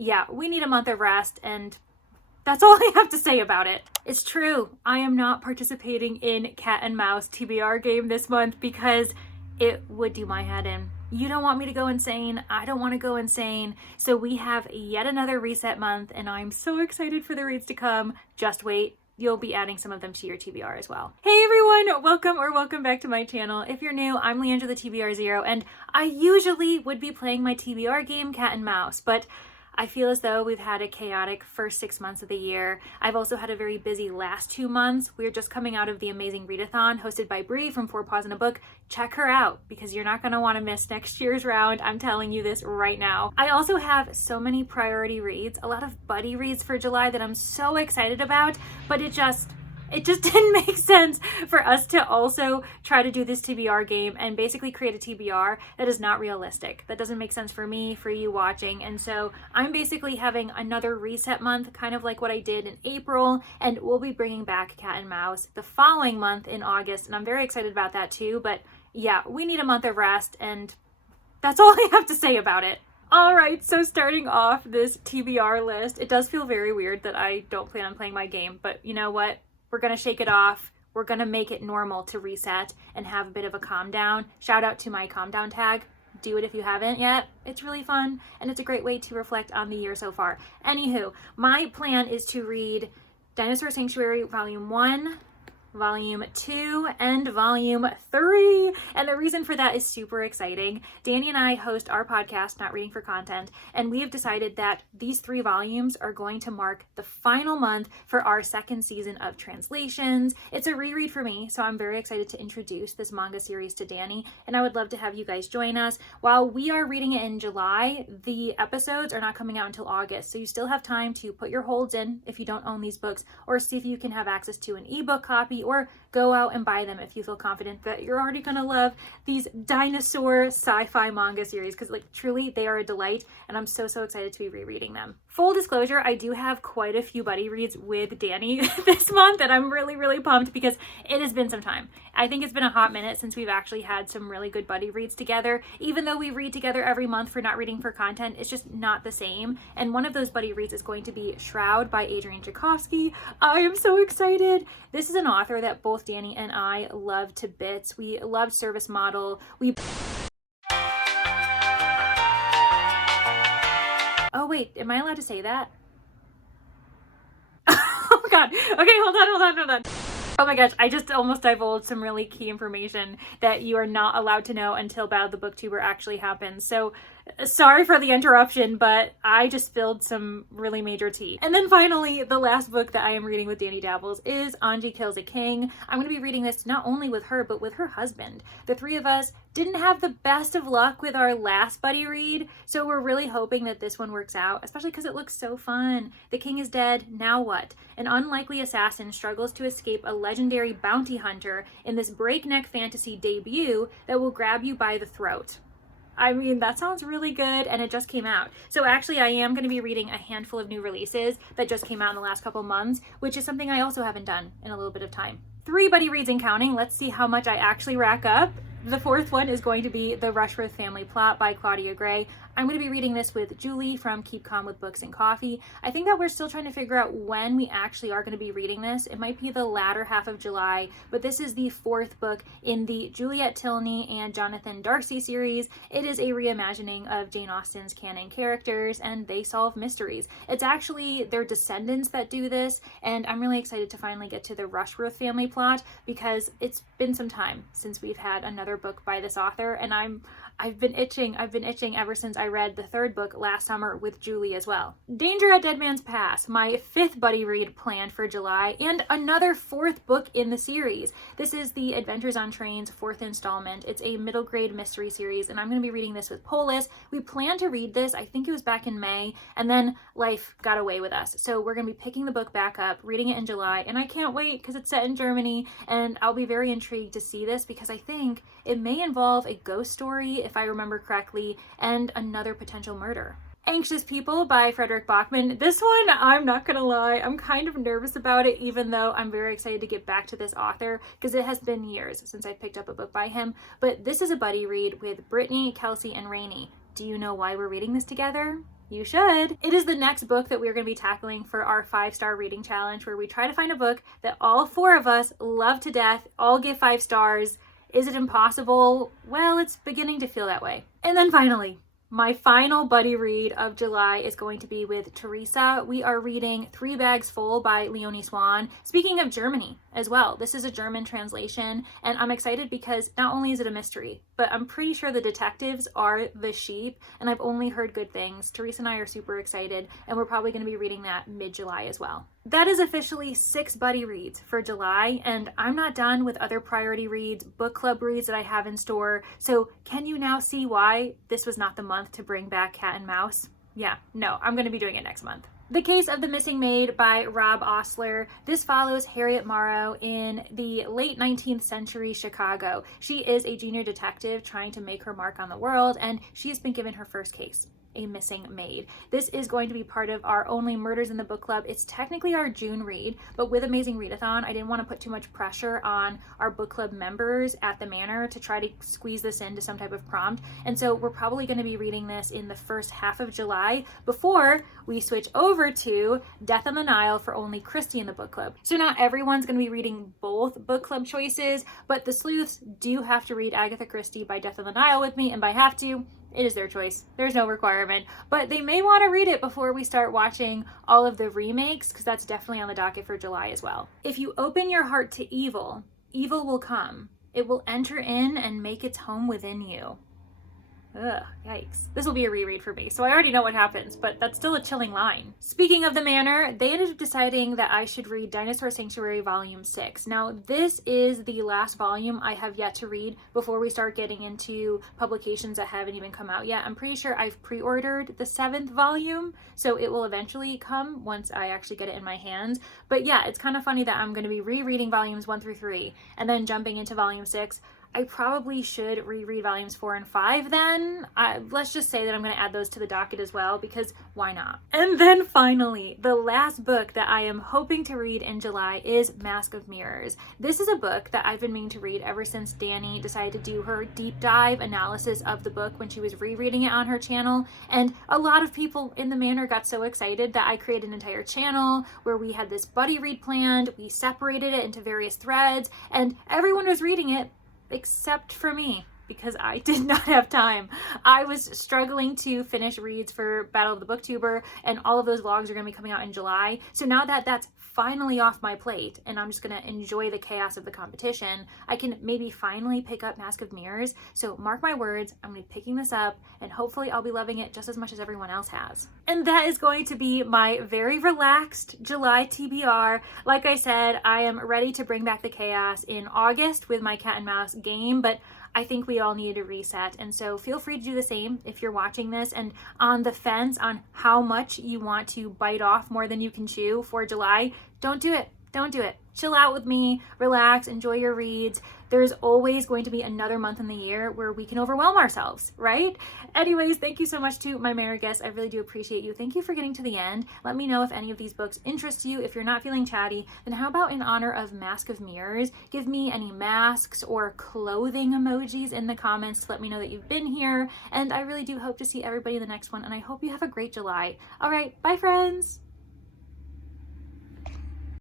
yeah, we need a month of rest, and that's all I have to say about it. It's true, I am not participating in cat and mouse TBR game this month because it would do my head in. You don't want me to go insane, I don't want to go insane, so we have yet another reset month, and I'm so excited for the reads to come. Just wait. You'll be adding some of them to your TBR as well. Hey everyone, welcome back to my channel. If you're new, I'm Leandra the TBR Zero, and I usually would be playing my TBR game Cat and Mouse, but I feel as though we've had a chaotic first 6 months of the year. I've also had a very busy last 2 months. We're just coming out of the amazing Readathon hosted by Bree from 4 Paws in a Book. Check her out because you're not going to want to miss next year's round. I'm telling you this right now. I also have so many priority reads, a lot of buddy reads for July that I'm so excited about, but it just didn't make sense for us to also try to do this TBR game and basically create a TBR that is not realistic. That doesn't make sense for me, for you watching. And so I'm basically having another reset month, kind of like what I did in April, and we'll be bringing back Cat and Mouse the following month in August. And I'm very excited about that too. But yeah, we need a month of rest, and that's all I have to say about it. All right, so starting off this TBR list, it does feel very weird that I don't plan on playing my game, but you know what? We're going to shake it off. We're going to make it normal to reset and have a bit of a calm down. Shout out to my calm down tag. Do it if you haven't yet. It's really fun, and it's a great way to reflect on the year so far. Anywho, my plan is to read Dinosaur Sanctuary Volume 1, Volume 2, and Volume 3. And the reason for that is super exciting. Danny and I host our podcast, Not Reading for Content, and we have decided that these 3 volumes are going to mark the final month for our second season of translations. It's a reread for me, so I'm very excited to introduce this manga series to Danny, and I would love to have you guys join us. While we are reading it in July, the episodes are not coming out until August, so you still have time to put your holds in if you don't own these books, or see if you can have access to an ebook copy, or go out and buy them if you feel confident that you're already gonna love these dinosaur sci-fi manga series, because like truly they are a delight, and I'm so excited to be rereading them. Full disclosure, I do have quite a few buddy reads with Danny this month, and I'm really pumped because it has been some time. I think it's been a hot minute since we've actually had some really good buddy reads together. Even though we read together every month for Not Reading for Content, it's just not the same. And one of those buddy reads is going to be Shroud by Adrian Tchaikovsky. I am so excited. This is an author that both Danny and I love to bits. We love Service Model. Oh wait, am I allowed to say that? Oh god. Okay, hold on. Oh my gosh, I just almost divulged some really key information that you are not allowed to know until Battle of the Booktuber actually happens. So sorry for the interruption, but I just spilled some really major tea. And then finally, the last book that I am reading with Danny Dabbles is Anji Kills a King. I'm going to be reading this not only with her, but with her husband. The 3 of us didn't have the best of luck with our last buddy read, so we're really hoping that this one works out, especially because it looks so fun. The king is dead, now what? An unlikely assassin struggles to escape a legendary bounty hunter in this breakneck fantasy debut that will grab you by the throat. I mean, that sounds really good, and it just came out. So actually, I am going to be reading a handful of new releases that just came out in the last couple months, which is something I also haven't done in a little bit of time. 3 buddy reads and counting. Let's see how much I actually rack up. The 4th one is going to be The Rushworth Family Plot by Claudia Gray. I'm going to be reading this with Julie from Keep Calm with Books and Coffee. I think that we're still trying to figure out when we actually are going to be reading this. It might be the latter half of July, but this is the 4th book in the Juliet Tilney and Jonathan Darcy series. It is a reimagining of Jane Austen's canon characters, and they solve mysteries. It's actually their descendants that do this, and I'm really excited to finally get to the Rushworth Family Plot because it's been some time since we've had another book by this author, and I've been itching ever since I read the 3rd book last summer with Julie as well. Danger at Dead Man's Pass, my 5th buddy read planned for July, and another 4th book in the series. This is the Adventures on Train's 4th installment. It's a middle grade mystery series, and I'm going to be reading this with Polis. We planned to read this, I think it was back in May, and then life got away with us. So we're going to be picking the book back up, reading it in July, and I can't wait because it's set in Germany, and I'll be very intrigued to see this because I think it may involve a ghost story, if I remember correctly, and another potential murder. Anxious People by Frederick Bachman. This one, I'm not gonna lie, I'm kind of nervous about it, even though I'm very excited to get back to this author because it has been years since I picked up a book by him. But this is a buddy read with Brittany, Kelsey, and Rainey. Do you know why we're reading this together? You should. It is the next book that we're going to be tackling for our 5-star reading challenge, where we try to find a book that all 4 of us love to death, all give 5 stars. Is it impossible? Well, it's beginning to feel that way. And then finally, my final buddy read of July is going to be with Teresa. We are reading 3 Bags Full by Leonie Swan. Speaking of Germany as well, this is a German translation, and I'm excited because not only is it a mystery, but I'm pretty sure the detectives are the sheep, and I've only heard good things. Teresa and I are super excited, and we're probably going to be reading that mid-July as well. That is officially 6 buddy reads for July, and I'm not done with other priority reads, book club reads that I have in store. So can you now see why this was not the month to bring back Cat and Mouse? Yeah, no, I'm going to be doing it next month. The Case of the Missing Maid by Rob Osler. This follows Harriet Morrow in the late 19th century Chicago. She is a junior detective trying to make her mark on the world, and she has been given her first case, a missing maid. This is going to be part of our Only Murders in the Book Club. It's technically our June read, but with Amazing Readathon, I didn't want to put too much pressure on our book club members at the Manor to try to squeeze this into some type of prompt. And so we're probably going to be reading this in the first half of July before we switch over to Death on the Nile for only Christy in the book club. So not everyone's going to be reading both book club choices, but the sleuths do have to read Agatha Christie by Death on the Nile with me, and by have to, it is their choice. There's no requirement, but they may want to read it before we start watching all of the remakes, because that's definitely on the docket for July as well. If you open your heart to evil, evil will come. It will enter in and make its home within you. Ugh, yikes. This will be a reread for me, so I already know what happens, but that's still a chilling line. Speaking of the Manor, they ended up deciding that I should read Dinosaur Sanctuary Volume 6. Now, this is the last volume I have yet to read before we start getting into publications that haven't even come out yet. I'm pretty sure I've pre-ordered the 7th volume, so it will eventually come once I actually get it in my hands. But yeah, it's kind of funny that I'm going to be rereading volumes 1 through 3 and then jumping into volume 6. I probably should reread volumes 4 and 5 then. Let's just say that I'm going to add those to the docket as well, because why not? And then finally, the last book that I am hoping to read in July is Mask of Mirrors. This is a book that I've been meaning to read ever since Danny decided to do her deep dive analysis of the book when she was rereading it on her channel. And a lot of people in the Manor got so excited that I created an entire channel where we had this buddy read planned. We separated it into various threads, and everyone was reading it except for me, because I did not have time. I was struggling to finish reads for Battle of the Booktuber, and all of those vlogs are going to be coming out in July. So now that that's finally off my plate and I'm just going to enjoy the chaos of the competition, I can maybe finally pick up Mask of Mirrors. So mark my words, I'm going to be picking this up, and hopefully I'll be loving it just as much as everyone else has. And that is going to be my very relaxed July TBR. Like I said, I am ready to bring back the chaos in August with my cat and mouse game, but I think we all needed a reset, and so feel free to do the same if you're watching this and on the fence on how much you want to bite off more than you can chew for July. Don't do it. Don't do it. Chill out with me, relax, enjoy your reads. There's always going to be another month in the year where we can overwhelm ourselves, right? Anyways, thank you so much to my Manor guests. I really do appreciate you. Thank you for getting to the end. Let me know if any of these books interest you. If you're not feeling chatty, then how about in honor of Mask of Mirrors, give me any masks or clothing emojis in the comments to let me know that you've been here. And I really do hope to see everybody in the next one, and I hope you have a great July. All right, bye friends.